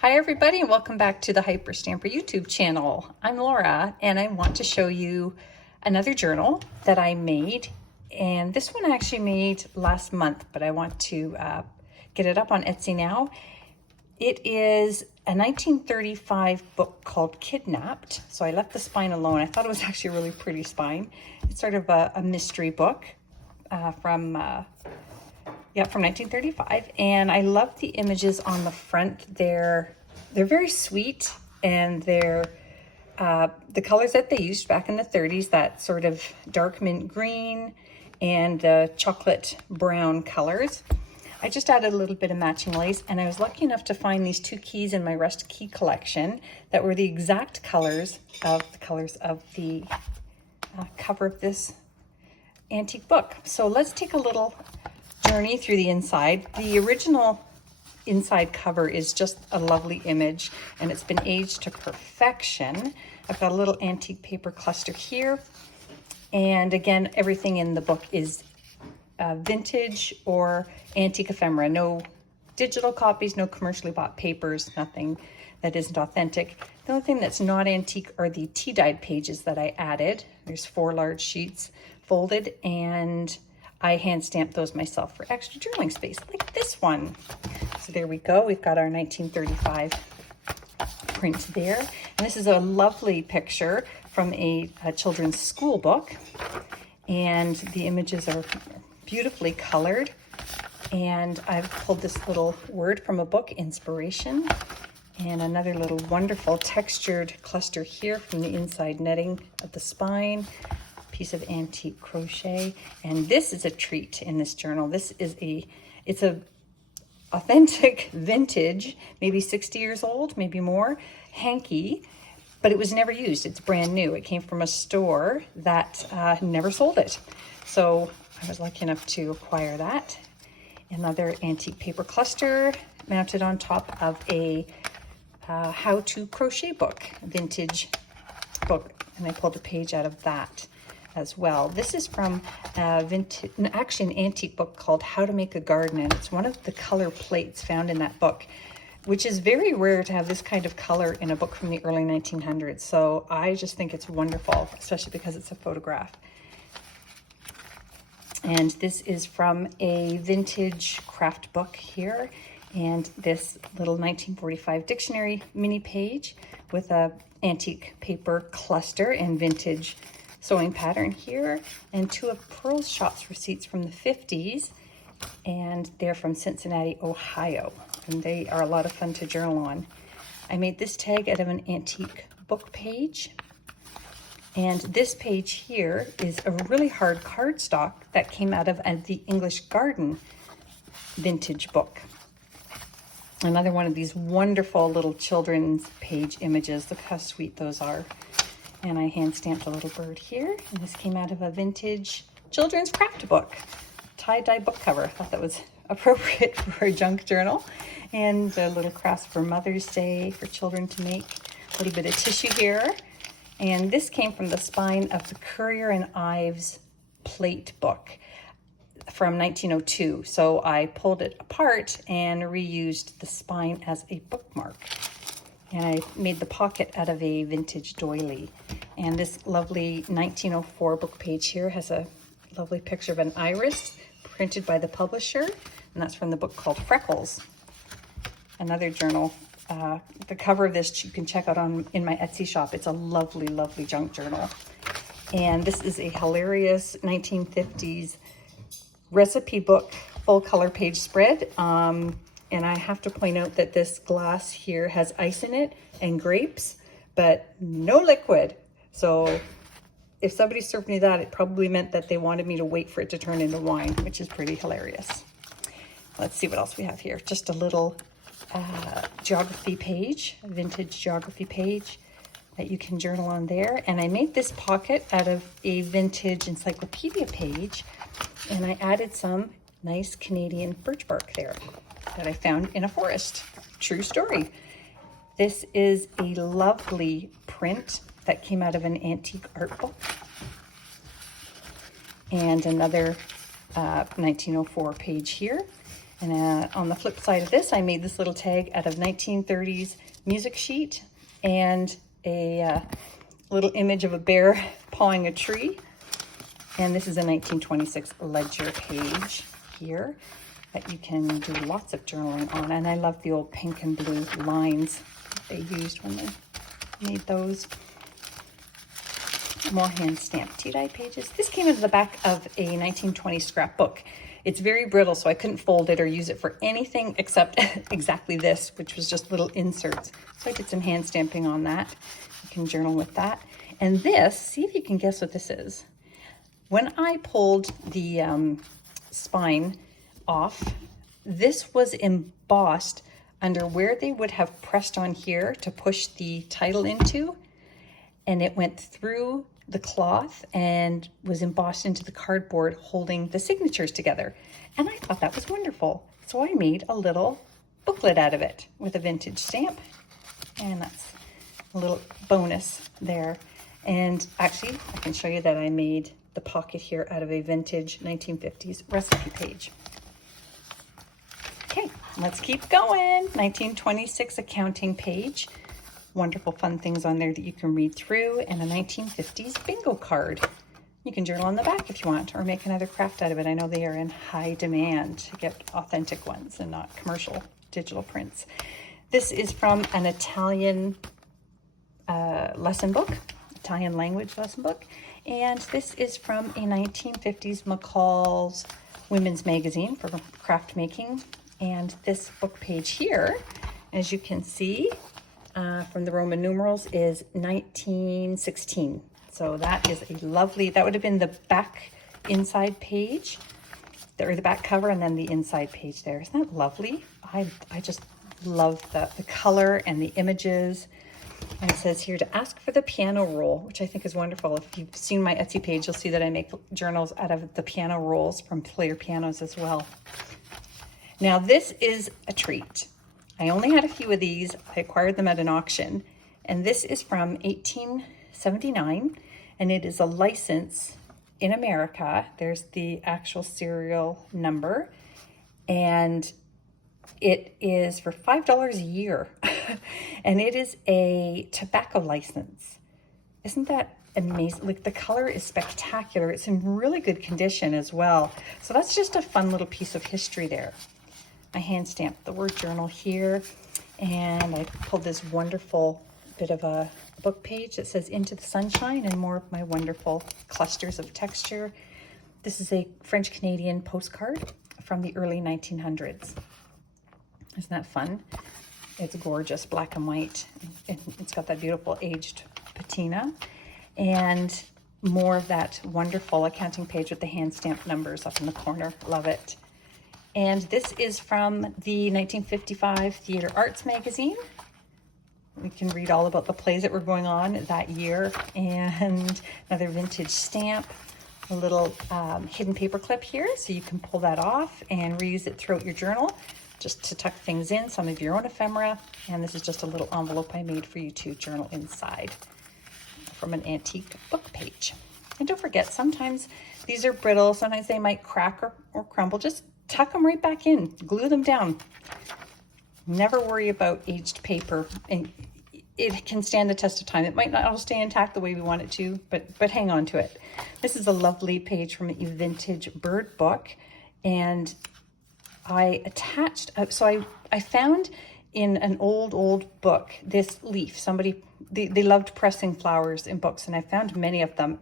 Hi everybody and welcome back to the Hyperstamper YouTube channel. I'm Laura and I want to show you another journal that I made, and this one I actually made last month, but I want to get it up on Etsy now. It is a 1935 book called Kidnapped, so I left the spine alone. I thought it was actually a really pretty spine. It's sort of a mystery book from 1935, and I love the images on the front. They're very sweet, and they're the colors that they used back in the 30s, that sort of dark mint green and chocolate brown colors. I just added a little bit of matching lace, and I was lucky enough to find these two keys in my Rust key collection that were the exact colors of the cover of this antique book. So let's take a little journey through the inside. The original inside cover is just a lovely image, and it's been aged to perfection. I've got a little antique paper cluster here, and again, everything in the book is vintage or antique ephemera. No digital copies, no commercially bought papers, nothing that isn't authentic. The only thing that's not antique are the tea-dyed pages that I added. There's 4 large sheets folded, and I hand stamped those myself for extra journaling space, like this one. So there we go. We've got our 1935 print there. And this is a lovely picture from a children's school book. And the images are beautifully colored. And I've pulled this little word from a book, inspiration, and another little wonderful textured cluster here from the inside netting of the spine. Piece of antique crochet, and this is a treat in this journal. It's a authentic vintage, maybe 60 years old, maybe more, hanky, but it was never used. It's brand new. It came from a store that never sold it, so I was lucky enough to acquire that. Another antique paper cluster mounted on top of a how-to crochet book, vintage book, and I pulled a page out of that as well. This is from actually an antique book called How to Make a Garden, and it's one of the color plates found in that book, which is very rare to have this kind of color in a book from the early 1900s. So I just think it's wonderful, especially because it's a photograph. And this is from a vintage craft book here, and this little 1945 dictionary mini page with a antique paper cluster and vintage sewing pattern here, and 2 of Pearl's Shops receipts from the 50s, and they're from Cincinnati, Ohio, and they are a lot of fun to journal on. I made this tag out of an antique book page, and this page here is a really hard cardstock that came out of the English Garden vintage book. Another one of these wonderful little children's page images. Look how sweet those are. And I hand stamped a little bird here, and this came out of a vintage children's craft book, tie-dye book cover. I thought that was appropriate for a junk journal. And a little crafts for Mother's Day for children to make. A little bit of tissue here. And this came from the spine of the Currier and Ives plate book from 1902. So I pulled it apart and reused the spine as a bookmark. And I made the pocket out of a vintage doily. And this lovely 1904 book page here has a lovely picture of an iris printed by the publisher, and that's from the book called Freckles. Another journal. The cover of this you can check out in my Etsy shop. It's a lovely, lovely junk journal. And this is a hilarious 1950s recipe book, full color page spread. And I have to point out that this glass here has ice in it and grapes, but no liquid. So if somebody served me that, it probably meant that they wanted me to wait for it to turn into wine, which is pretty hilarious. Let's see what else we have here. Just a little geography page, a vintage geography page that you can journal on there. And I made this pocket out of a vintage encyclopedia page, and I added some nice Canadian birch bark there that I found in a forest. True story. This is a lovely print that came out of an antique art book. And another 1904 page here. And on the flip side of this, I made this little tag out of 1930s music sheet and a little image of a bear pawing a tree. And this is a 1926 ledger page here that you can do lots of journaling on. And I love the old pink and blue lines they used when they made those. More hand stamped tea dye pages. This came into the back of a 1920 scrapbook. It's very brittle, so I couldn't fold it or use it for anything except exactly this, which was just little inserts. So I did some hand stamping on that. You can journal with that. And this, see if you can guess what this is. When I pulled the spine off, this was embossed under where they would have pressed on here to push the title into, and it went through the cloth and was embossed into the cardboard holding the signatures together. And I thought that was wonderful. So I made a little booklet out of it with a vintage stamp, and that's a little bonus there. And actually, I can show you that I made the pocket here out of a vintage 1950s recipe page. Okay, let's keep going. 1926 accounting page. Wonderful fun things on there that you can read through, and a 1950s bingo card. You can journal on the back if you want, or make another craft out of it. I know they are in high demand to get authentic ones and not commercial digital prints. This is from an Italian lesson book, Italian language lesson book. And this is from a 1950s McCall's Women's Magazine for craft making. And this book page here, as you can see from the Roman numerals, is 1916. So that is a lovely, that would have been the back inside page, or the back cover, and then the inside page there. Isn't that lovely? I just love the color and the images. And it says here to ask for the piano roll, which I think is wonderful. If you've seen my Etsy page, you'll see that I make journals out of the piano rolls from player pianos as well. Now this is a treat. I only had a few of these. I acquired them at an auction, and this is from 1879, and it is a license in America. There's the actual serial number, and it is for $5 a year, and it is a tobacco license. Isn't that amazing? Like, the color is spectacular. It's in really good condition as well. So that's just a fun little piece of history there. I hand stamped the word journal here, and I pulled this wonderful bit of a book page that says Into the Sunshine, and more of my wonderful clusters of texture. This is a French-Canadian postcard from the early 1900s. Isn't that fun? It's gorgeous, black and white. It's got that beautiful aged patina, and more of that wonderful accounting page with the hand stamped numbers up in the corner. Love it. And this is from the 1955 Theatre Arts magazine. We can read all about the plays that were going on that year, and another vintage stamp, a little hidden paper clip here, so you can pull that off and reuse it throughout your journal, just to tuck things in, some of your own ephemera. And this is just a little envelope I made for you to journal inside from an antique book page. And don't forget, sometimes these are brittle, sometimes they might crack or crumble. Just tuck them right back in, glue them down. Never worry about aged paper, and it can stand the test of time. It might not all stay intact the way we want it to, but hang on to it. This is a lovely page from a vintage bird book, and I attached, so I found in an old book this leaf. Somebody, they loved pressing flowers in books, and I found many of them,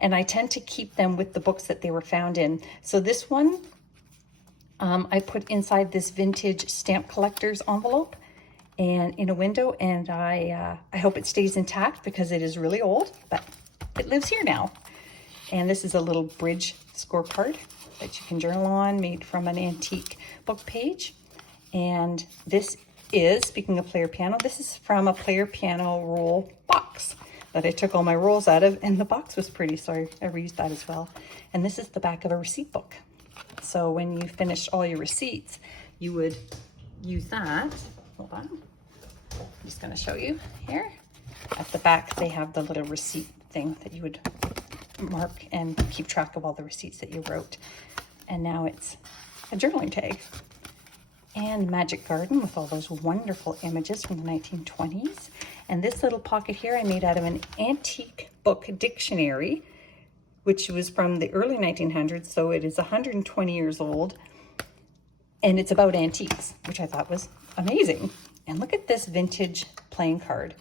and I tend to keep them with the books that they were found in. So this one, I put inside this vintage stamp collector's envelope and in a window, and I hope it stays intact because it is really old, but it lives here now. And this is a little bridge scorecard that you can journal on, made from an antique book page. And this is, speaking of player piano, this is from a player piano roll box that I took all my rolls out of, and the box was pretty, so I reused that as well. And this is the back of a receipt book. So when you finish all your receipts, you would use that. Hold on. I'm just going to show you here. At the back, they have the little receipt thing that you would mark and keep track of all the receipts that you wrote. And now it's a journaling tag. and Magic Garden with all those wonderful images from the 1920s. And this little pocket here I made out of an antique book dictionary, which was from the early 1900s, so it is 120 years old. And it's about antiques, which I thought was amazing. And look at this vintage playing card.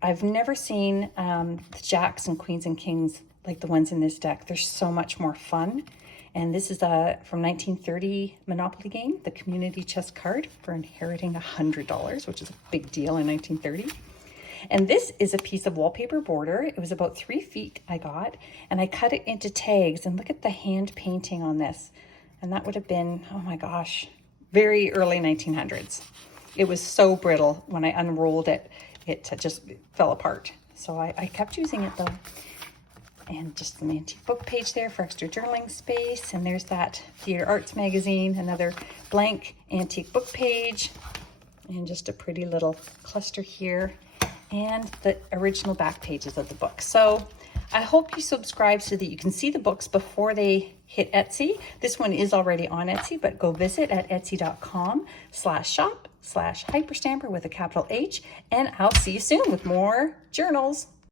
I've never seen the jacks and queens and kings like the ones in this deck. They're so much more fun. And this is from 1930 Monopoly game, the community chest card for inheriting $100, which is a big deal in 1930. And this is a piece of wallpaper border. It was about 3 feet I got, and I cut it into tags. And look at the hand painting on this. And that would have been, oh my gosh, very early 1900s. It was so brittle. When I unrolled it, it just fell apart. So I kept using it though. And just an antique book page there for extra journaling space. And there's that Theater Arts magazine, another blank antique book page, and just a pretty little cluster here, and the original back pages of the book. So I hope you subscribe so that you can see the books before they hit Etsy. This one is already on Etsy, but go visit at etsy.com/shop/hyperstamper with a capital H, and I'll see you soon with more journals.